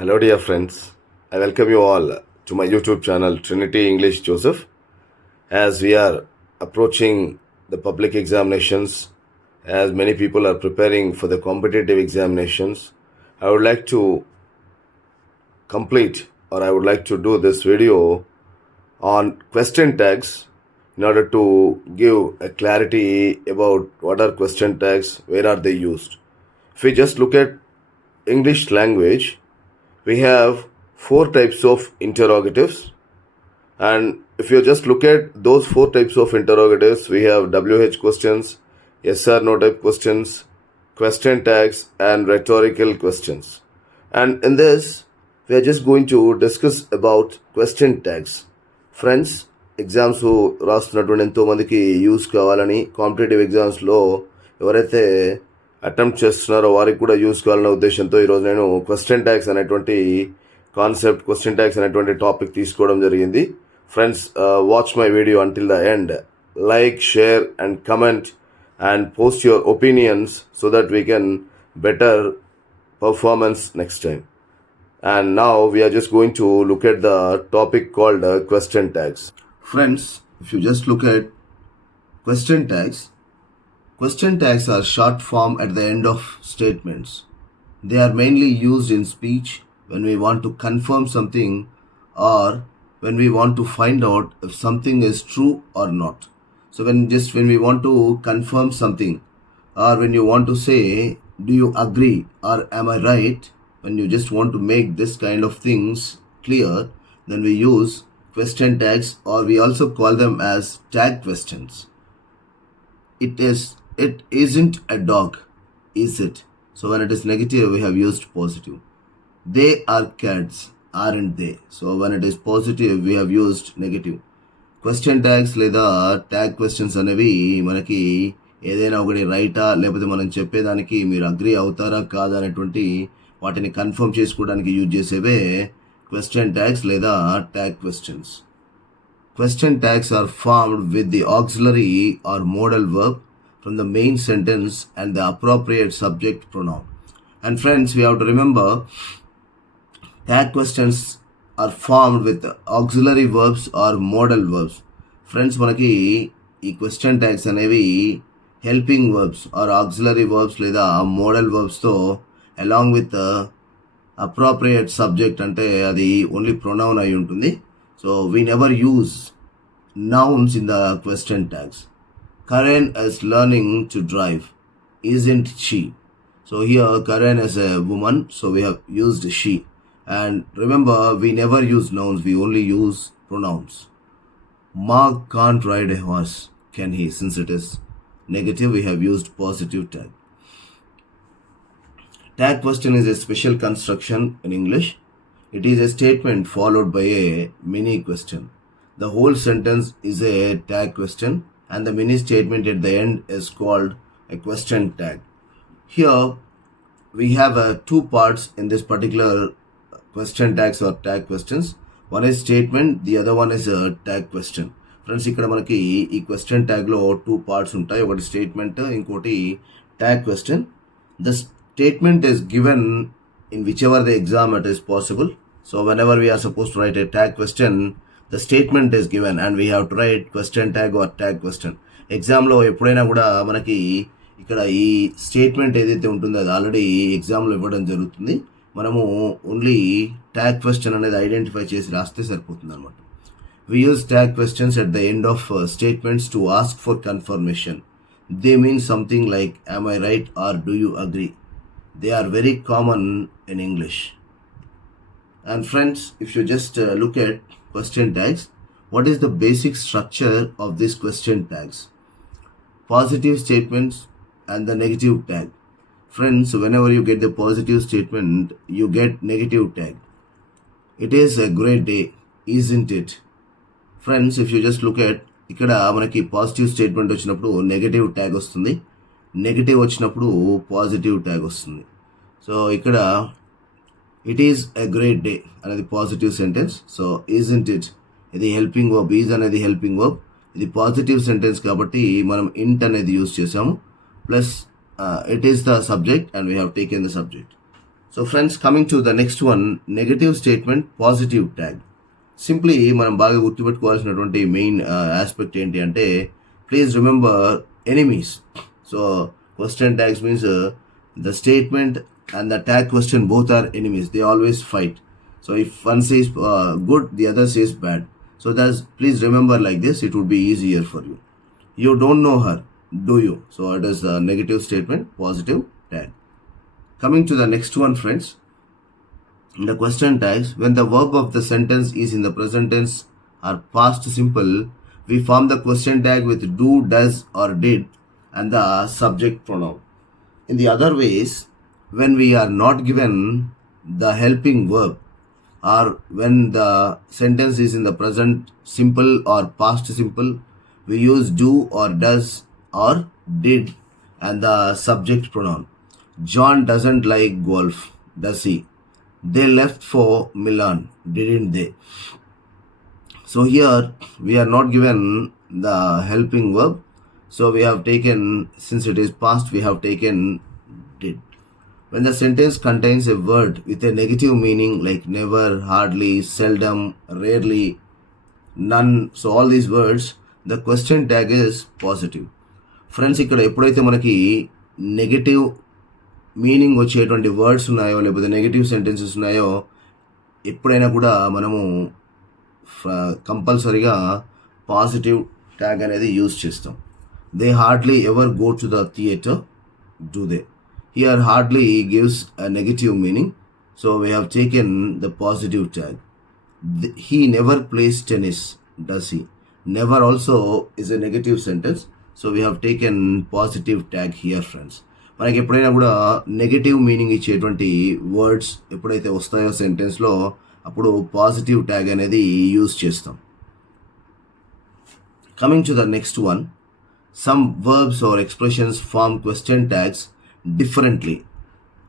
Hello, dear friends. I welcome you all to my YouTube channel, Trinity English Joseph. As we are approaching the public examinations, as many people are preparing for the competitive examinations, I would like to complete or I would like to do this video on question tags in order to give a clarity about what are question tags, where are they used. If we just look at English language, we have four types of interrogatives. And if you just look at those four types of interrogatives, we have WH questions, yes or no type questions, question tags, and rhetorical questions. And in this, we are just going to discuss about question tags. Friends, exams రాస్తున్నటువంటి ఎంతోమందికి use కావాలని, కాంపిటేటివ్ ఎగ్జామ్స్లో ఎవరైతే అటెంప్ట్ చేస్తున్నారో వారికి కూడా యూస్ కావాలనే ఉద్దేశంతో ఈరోజు నేను క్వశ్చన్ ట్యాగ్స్ అనేటువంటి కాన్సెప్ట్, క్వశ్చన్ ట్యాగ్స్ అనేటువంటి టాపిక్ తీసుకోవడం జరిగింది. Friends, watch my video until the end. Like, share and comment and post your opinions so that we can better performance next time. And now we are just going to look at the topic called question tags. Friends, if you just look at question tags are short form at the end of statements. They are mainly used in speech when we want to confirm something or when we want to find out if something is true or not. So when we want to confirm something, or when you want to say, do you agree or am I right, when you just want to make this kind of things clear, then we use question tags, or we also call them as tag questions. It isn't a dog, is it? So when it is negative, we have used positive. They are cats, aren't they? So when it is positive, we have used negative. Question tags లేదా tag questions అనేవి మనకి ఏదైనా ఒకటి రైటా లేకపోతే మనం చెప్పేదానికి మీరు అగ్రీ అవుతారా కాదా అనేటువంటి వాటిని కన్ఫర్మ్ చేసుకోవడానికి యూజ్ చేసేవే క్వశ్చన్ ట్యాగ్స్ లేదా tag questions. Question tags are formed with the auxiliary or modal verb from the main sentence and the appropriate subject pronoun. And friends, we have to remember tag questions are formed with auxiliary verbs or modal verbs. Friends, మనకి ఈ question tags అనేవి helping verbs or auxiliary verbs లేదా modal వర్బ్స్తో along with appropriate subject, అంటే అది only pronoun అయి ఉంటుంది. So we never use nouns in the question tags. Karen is learning to drive, isn't she? So here Karen is a woman, so we have used she. And remember, we never use nouns, we only use pronouns. Mark can't ride a horse, can he? Since it is negative, we have used positive tag. Tag question is a special construction in English. It is a statement followed by a mini question. The whole sentence is a tag question, and the mini statement at the end is called a question tag. Here, we have two parts in this particular question tags or tag questions. One is statement, the other one is a tag question. Friends, ఇక్కడ మనకి ఈ క్వశ్చన్ ట్యాగ్లో two parts ఉంటాయి. ఒకటి statement, ఇంకోటి tag question. The statement is given in whichever the exam it is possible. So whenever we are suppose to write a tag question, the statement is given and we have to write question tag or tag question. ఎగ్జామ్లో ఎప్పుడైనా కూడా మనకి ఇక్కడ ఈ స్టేట్మెంట్ ఏదైతే ఉంటుందో అది ఆల్రెడీ ఎగ్జామ్లో ఇవ్వడం జరుగుతుంది. మనము ఓన్లీ ట్యాగ్ క్వశ్చన్ అనేది ఐడెంటిఫై చేసి రాస్తే సరిపోతుంది అనమాట. We use tag questions at the end of statements to ask for confirmation. They mean something like am I right or do you agree. They are very common in English. And friends, if you just look at question tags, what is the basic structure of these question tags? Positive statements and the negative tag. Friends, whenever you get the positive statement, you get negative tag. It is a great day, isn't it? Friends, if you just look at ఇక్కడ మనకి positive statement వచ్చినప్పుడు negative tag వస్తుంది, negative వచ్చినప్పుడు positive tag వస్తుంది. So ఇక్కడ it is a great day అనేది positive sentence. So isn't it ఇది helping verb, is అనేది హెల్పింగ్ వర్బ్. ఇది పాజిటివ్ సెంటెన్స్ కాబట్టి మనం ఇంట్ అనేది యూజ్ చేసాము. Plus it is the subject and we have taken the subject. So friends, coming to the next one, negative statement positive tag. Simply మనం బాగా గుర్తుపెట్టుకోవాల్సినటువంటి మెయిన్ ఆస్పెక్ట్ ఏంటి అంటే, please remember enemies. So question tags means the statement and the tag question both are enemies. They always fight. So if one says good, the other says bad. So that's, please remember like this, it would be easier for you. You don't know her, do you? So it is a negative statement, positive tag. Coming to the next one, friends. In the question tags, when the verb of the sentence is in the present tense or past simple, we form the question tag with do, does or did and the subject pronoun. In the other ways, when we are not given the helping verb, or when the sentence is in the present simple or past simple, we use do or does or did and the subject pronoun. John doesn't like golf, does he? They left for Milan, didn't they? So here we are not given the helping verb, so we have taken, since it is past, we have taken did. When the sentence contains a word with a negative meaning like never, hardly, seldom, rarely, none, so all these words, the question tag is positive. Friends, ఇక్కడ ఎప్పుడైతే మనకి negative meaning వచ్చేటువంటి వర్డ్స్ ఉన్నాయో లేకపోతే negative sentences ఉన్నాయో, ఎప్పుడైనా కూడా మనము కంపల్సరీగా పాజిటివ్ ట్యాగ్ అనేది యూజ్ చేస్తాం. They hardly ever go to the theatre, do they? Here hardly gives a negative meaning, so we have taken the positive tag. He never plays tennis, does he? Never also is a negative sentence, so we have taken positive tag here, friends. మనకి ఎప్పుడైనా కూడా negative meaning ఇచ్చేటువంటి వర్డ్స్ ఎప్పుడైతే వస్తాయో సెంటెన్స్లో, అప్పుడు positive tag అనేది use చేస్తాం. Coming to the next one, some verbs or expressions form question tags differently.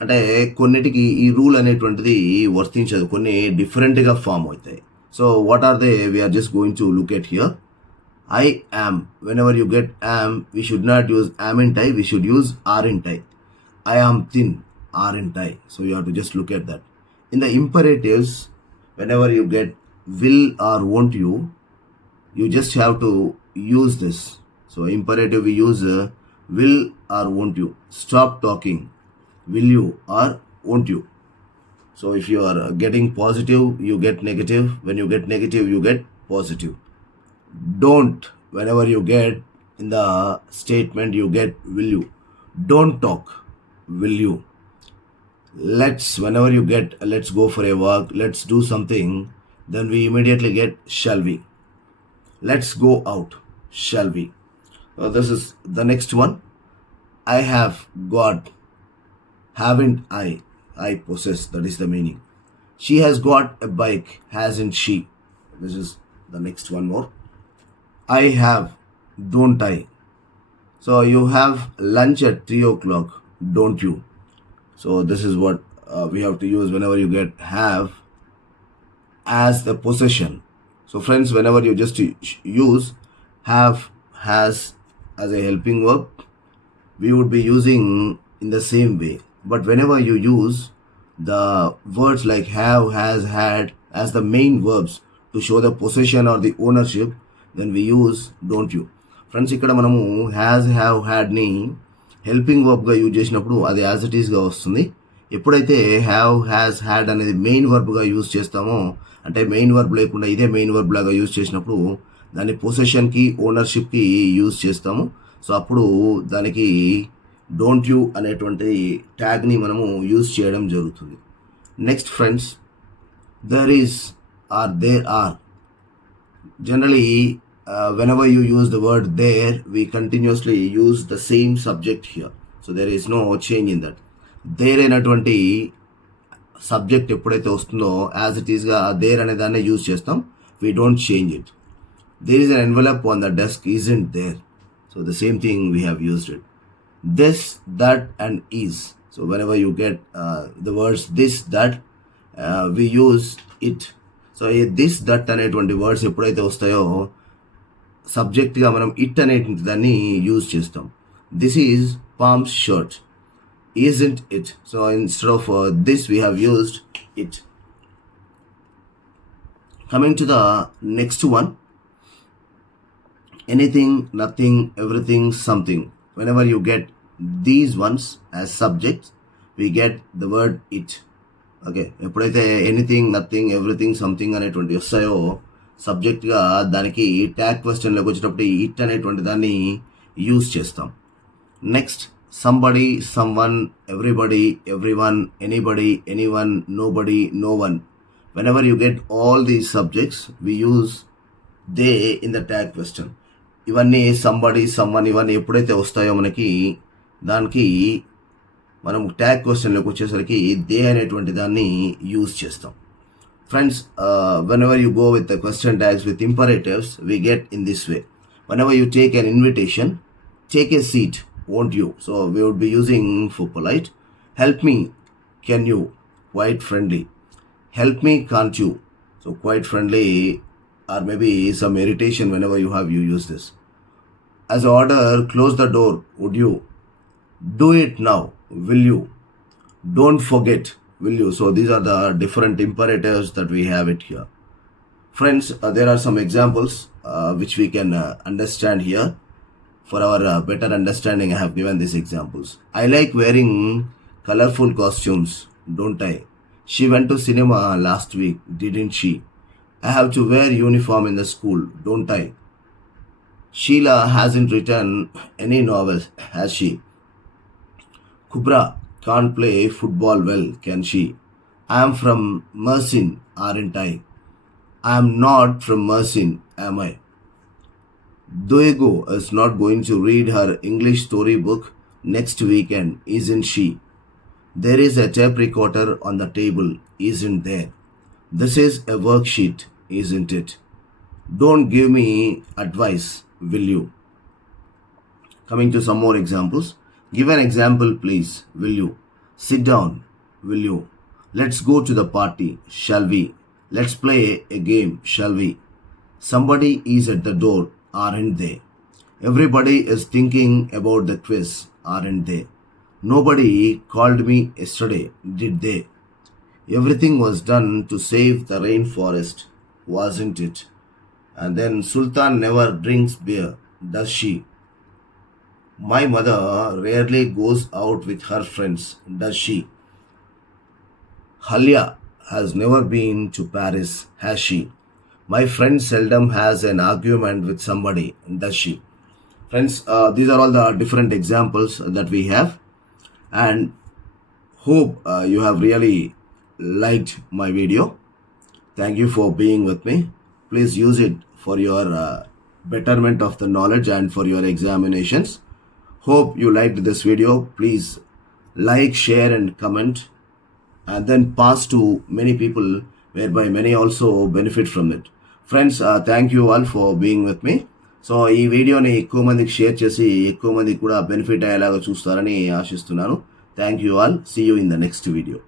అంటే కొన్నిటికి ఈ రూల్ అనేటువంటిది వర్తించదు, కొన్ని డిఫరెంట్గా ఫామ్ అవుతాయి. So what are they? We are just going to look at here. I am, whenever you get am, we should not use am in tie, we should use are in tie. I am thin, are in tie. So you have to just look at that. In the imperatives, whenever you get will or won't you, you just have to use this. So imperative, we use will or won't you. Stop talking, will you or won't you. So if you are getting positive, you get negative. When you get negative, you get positive. Don't, whenever you get in the statement, you get will you. Don't talk, will you. Let's, whenever you get let's go for a walk, let's do something, then we immediately get shall we. Let's go out, shall we. This is the next one. I have got, haven't I possess, that is the meaning. She has got a bike, hasn't she? This is the next one more. I have, don't I. So you have lunch at 3 o'clock, don't you. So this is what we have to use whenever you get have as the possession. So friends, whenever you just use have, has as a helping verb, we would be using in the same way. But whenever you use the words like have, has, had as the main verbs to show the possession or the ownership, then we use don't you. Friends, ఇక్కడ మనము has, have, had ని హెల్పింగ్ వర్బ్గా యూజ్ చేసినప్పుడు అది as it ఈస్గా వస్తుంది. ఎప్పుడైతే have, has, had అనేది మెయిన్ వర్బ్గా యూజ్ చేస్తామో, అంటే మెయిన్ వర్బ్ లేకుండా ఇదే మెయిన్ వర్బ్ లాగా యూజ్ చేసినప్పుడు దాన్ని పొసెషన్కి, ఓనర్షిప్కి యూజ్ చేస్తాము. సో అప్పుడు దానికి డోంట్ యూ అనేటువంటి ట్యాగ్ని మనము యూజ్ చేయడం జరుగుతుంది. Next friends, there is or there are. Generally whenever you use the word there, we continuously use the same subject here. So there is no change in that. There అనేటువంటి సబ్జెక్ట్ ఎప్పుడైతే వస్తుందో as it ఈస్గా దేర్ అనే దాన్ని use చేస్తాం. We don't change it. There is an envelope on the desk, isn't there. So the same thing we have used it. This, that and is. So whenever you get the words this, that, we use it. So ఈ this, that అనేటువంటి words ఎప్పుడైతే వస్తాయో సబ్జెక్ట్గా మనం it అనేటువంటి దాన్ని use చేస్తాం. This is Pam's shirt. isn't it. So instead of this, we have used it. Coming to the next one, anything, nothing, everything, something. Whenever you get these ones as subjects, we get the word it. Okay, ఎప్పుడైతే anything, nothing, everything, something అనేటువంటి వస్తాయో సబ్జెక్ట్గా, దానికి ట్యాగ్ క్వశ్చన్లోకి వచ్చేటప్పుడు ఇట్ అనేటువంటి దాన్ని use చేస్తాం. Next, somebody, someone, everybody, everyone, anybody, anyone, nobody, no one. whenever you get all these subjects, we use they in the tag question. ఇవన్నీ సంబడి, సమ్వన్, ఇవన్నీ ఎప్పుడైతే వస్తాయో మనకి, దానికి మనం ట్యాగ్ క్వశ్చన్లోకి వచ్చేసరికి దే అనేటువంటి దాన్ని యూజ్ చేస్తాం. Friends, whenever you go with the question tags with imperatives, we get in this way. Whenever you take an invitation, take a seat, won't you? So we would be using for polite. Help me, can you? Quite friendly. Help me, can't you? So quite friendly, or maybe some irritation whenever you use this. As an order, close the door, would you? Do it now, will you? Don't forget, will you? So these are the different imperatives that we have it here. Friends, there are some examples which we can understand here. For our better understanding, I have given these examples. I like wearing colorful costumes, don't I? She went to cinema last week, didn't she? I have to wear uniform in the school, don't I? Sheila hasn't written any novels, has she? Kubra can't play football well, can she? I am from Mersin, aren't I? I am not from Mersin, am I? Doego is not going to read her English storybook next weekend, isn't she? There is a tape recorder on the table, isn't there? This is a worksheet, isn't it? Don't give me advice, will you? Coming to some more examples. Give an example, please, will you? Sit down, will you? Let's go to the party, shall we? Let's play a game, shall we? Somebody is at the door, aren't they? Everybody is thinking about the quiz, aren't they? Nobody called me yesterday, did they? Everything was done to save the rainforest, wasn't it? And then Sultan never drinks beer, does she? My mother rarely goes out with her friends, does she? Halia has never been to Paris, has she? My friend seldom has an argument with somebody, does she? Friends, these are all the different examples that we have, and hope you have really liked my video. Thank you for being with me. Please use it for your betterment of the knowledge and for your examinations. Hope you liked this video. Please like, share and comment, and then pass to many people, whereby many also benefit from it. Friends, thank you all for being with me. So ఈ వీడియోని ఎక్కువ మందికి షేర్ చేసి ఎక్కువ మందికి కూడా బెనిఫిట్ అయ్యేలాగా చూస్తారని ఆశిస్తున్నాను. Thank you all. See you in the next video.